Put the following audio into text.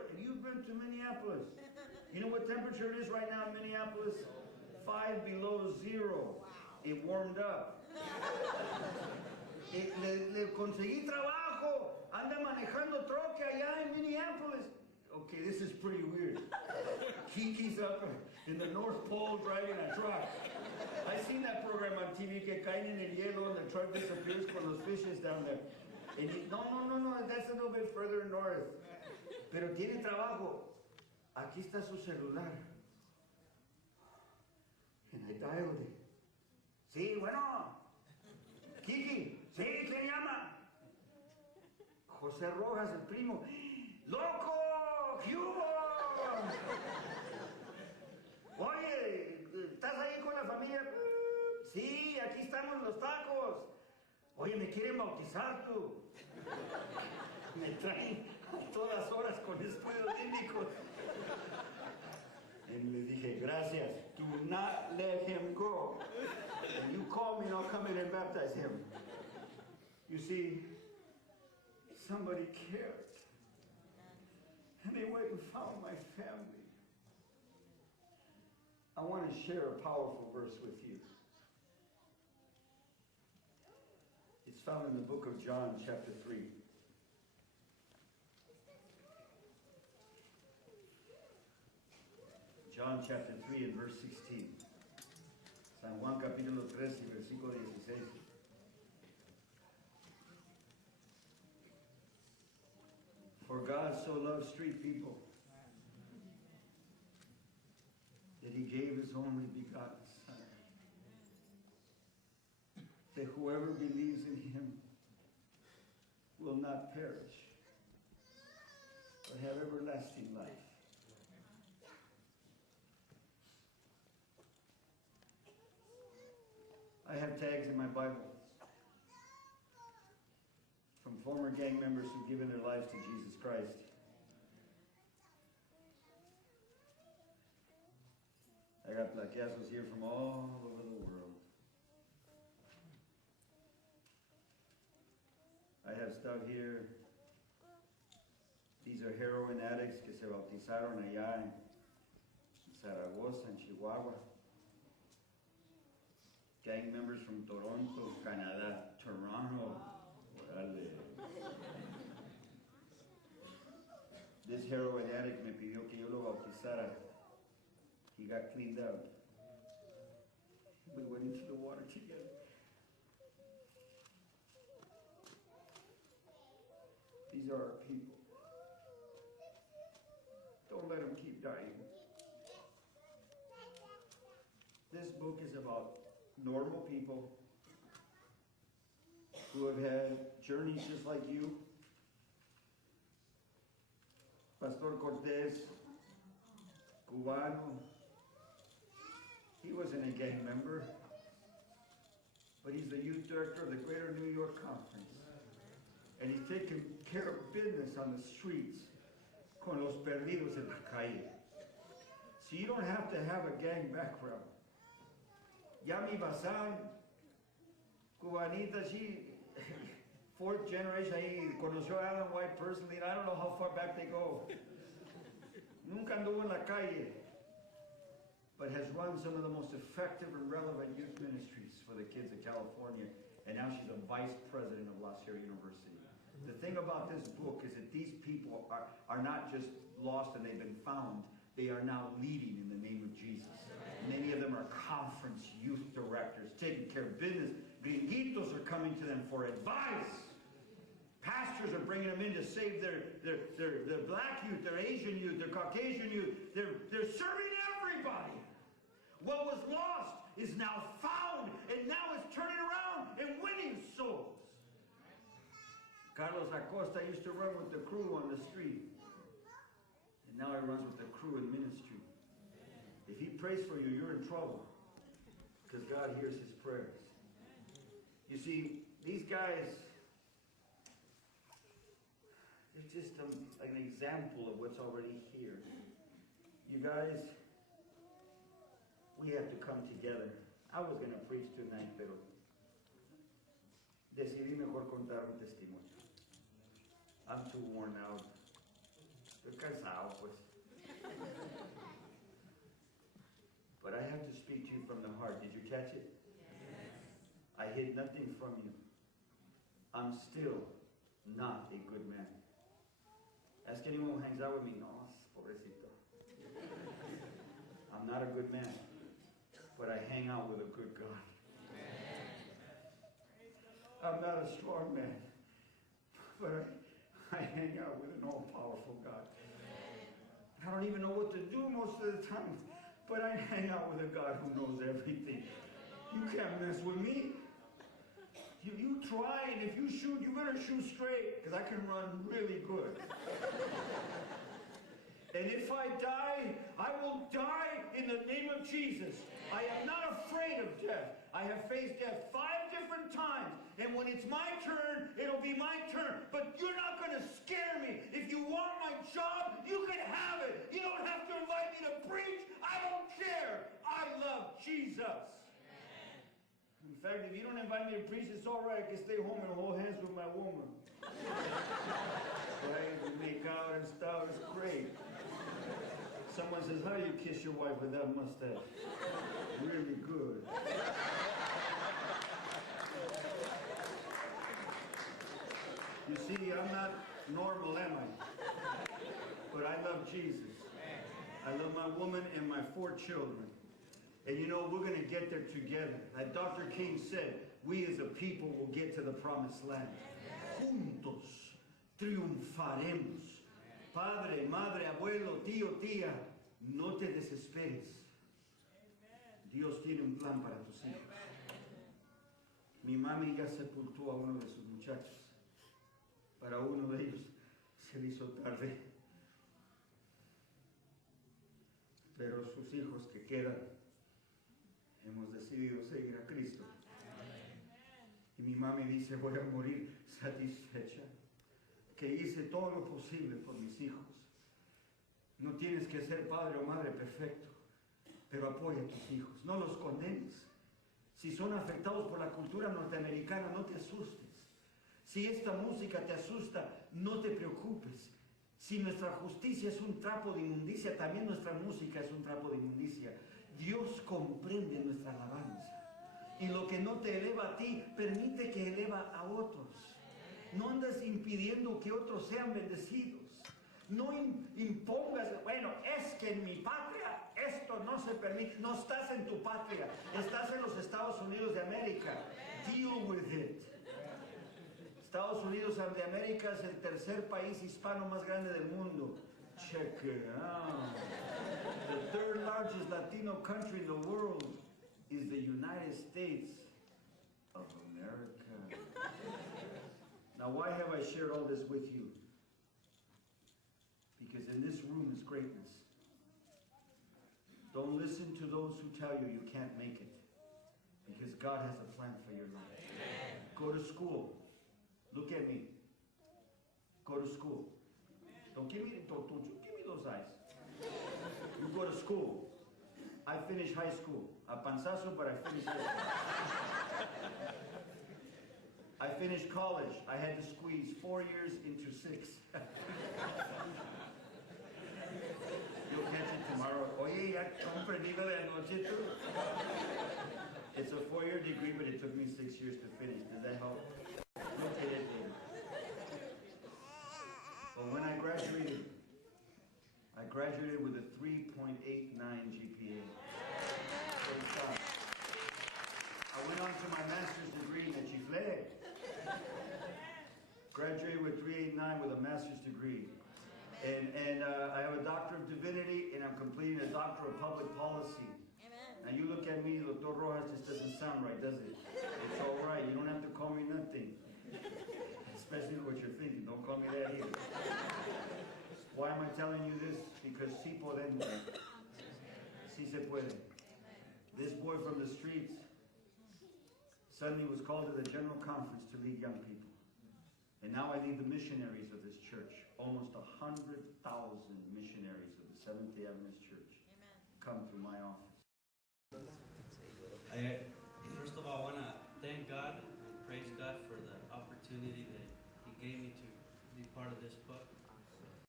it. You've been to Minneapolis. You know what temperature it is right now in Minneapolis? 5 below 0. It warmed up. Le conseguí trabajo. Anda manejando troque allá en Minneapolis. Okay, this is pretty weird. Kiki's up in the North Pole driving a truck. I seen that program on TV, que caen en el hielo and the truck disappears con los fishes down there. And you, no, that's a little bit further north. Pero tiene trabajo. Aquí está su celular. And I dialed it. Sí, bueno. Kiki, sí, ¿quién llama? José Rojas, el primo. ¡Loco! ¿Qué hubo? Oye, ¿estás ahí con la familia? Sí, aquí estamos los tacos. Oye, me quieren bautizar tú. Me traen a todas horas con estudios bíblicos. Y le dije, gracias. Do not let him go. And you call me and I'll come in and baptize him. You see, somebody cared. And they went and found my family. I want to share a powerful verse with you. It's found in the book of John, chapter 3. John chapter 3 and verse 16. San Juan capítulo 3 y versículo 16. For God so loved street people that he gave his only begotten Son, that whoever believes in him will not perish, but have everlasting life. I have tags in my Bible from former gang members who've given their lives to Jesus Christ. I got plaqueazos here from all over the world. I have stuff here. These are heroin addicts que se bautizaron allá en Zaragoza, en Chihuahua. Gang members from Toronto, Canada, Toronto. This heroin addict me pidió que yo lo bautizara. He got cleaned up. We went into the water together. These are our people. Don't let them keep dying. This book is about normal people who have had journeys just like you. Pastor Cortez, Cubano, he wasn't a gang member, but he's the youth director of the Greater New York Conference. And he's taking care of business on the streets, con los perdidos en la calle. So you don't have to have a gang background. Yami Basan, Cubanita, she, fourth generation, ahí conoció a Alan White personally, and I don't know how far back they go. Nunca anduvo en la calle, but has run some of the most effective and relevant youth ministries for the kids of California, and now she's a vice president of La Sierra University. The thing about this book is that these people are not just lost and they've been found, they are now leading in the name of Jesus. Many of them are conference youth directors, taking care of business. Gringuitos are coming to them for advice. Pastors are bringing them in to save their black youth, their Asian youth, their Caucasian youth. They're serving everybody. What was lost is now found, and now is turning around and winning souls. Carlos Acosta used to run with the crew on the street, and now he runs with the crew in ministry. If he prays for you, you're in trouble, because God hears his prayers. You see, these guys, they're just an example of what's already here. You guys, we have to come together. I was going to preach tonight, pero decidí mejor contar un testimonio. I'm too worn out. casado, pues. But I have to speak to you from the heart. Did you catch it? Yes. I hid nothing from you. I'm still not a good man. Ask anyone who hangs out with me. No, pobrecito. I'm not a good man. But I hang out with a good God. I'm not a strong man. But I hang out with an all-powerful God. I don't even know what to do most of the time. But I hang out with a God who knows everything. You can't mess with me. You try, and if you shoot, you better shoot straight, because I can run really good. And if I die, I will die in the name of Jesus. I am not afraid of death. I have faced death 5 different times, and when it's my turn, it'll be my turn. But you're not going to scare me. If you want my job, you can have it. You don't have to invite me to preach. I don't care. I love Jesus. In fact, if you don't invite me to preach, it's all right. I can stay home and hold hands with my woman. Right? We make out and stuff. It's great. Someone says, how do you kiss your wife with that mustache? Really good. You see, I'm not normal, am I? But I love Jesus. I love my woman and my 4 children. And you know, we're going to get there together. Like Dr. King said, we as a people will get to the promised land. Juntos triunfaremos. Padre, madre, abuelo, tío, tía, no te desesperes. Dios tiene un plan para tus hijos. Mi mami ya sepultó a uno de sus muchachos. Para uno de ellos se le hizo tarde. Pero sus hijos que quedan, hemos decidido seguir a Cristo. Y mi mami dice, voy a morir satisfecha, que hice todo lo posible por mis hijos. No tienes que ser padre o madre perfecto, pero apoya a tus hijos, no los condenes. Si son afectados por la cultura norteamericana, no te asustes. Si esta música te asusta, no te preocupes. Si nuestra justicia es un trapo de inmundicia, también nuestra música es un trapo de inmundicia. Dios comprende nuestra alabanza. Y lo que no te eleva a ti, permite que eleva a otros. No andes impidiendo que otros sean bendecidos. No impongas, bueno, es que en mi patria esto no se permite. No estás en tu patria, estás en los Estados Unidos de América. Deal with it. Estados Unidos de América es el 3er país hispano más grande del mundo. Check it out. The 3rd largest Latino country in the world is the United States of America. Now, why have I shared all this with you? Because in this room is greatness. Don't listen to those who tell you you can't make it. Because God has a plan for your life. Amen. Go to school. Look at me. Go to school. Don't give me those eyes. You go to school. I finished high school. A panzazo, but I finished high school. I finished college. I had to squeeze 4 years into 6. You'll catch it tomorrow. Oye, ya comprendido de anoche tú. It's a 4-year degree, but it took me 6 years to finish. Does that help? Look at it. But when I graduated with a 3.89 GPA. I went on to my master's degree in Chifle. Graduated with 3.89 with a master's degree. And I have a doctor of divinity, and I'm completing a doctor of public policy. Now you look at me, Dr. Rojas just doesn't sound right, does it? It's all right. You don't have to call me nothing. Especially what you're thinking. Don't call me that either. Why am I telling you this? Because si podemos. Si se puede. This boy from the streets suddenly was called to the general conference to lead young people. And now I lead the missionaries of this church. Almost 100,000 missionaries of the Seventh-day Adventist Church come through my office. First of all, I want to thank God and praise God for the opportunity that He gave me to be part of this book.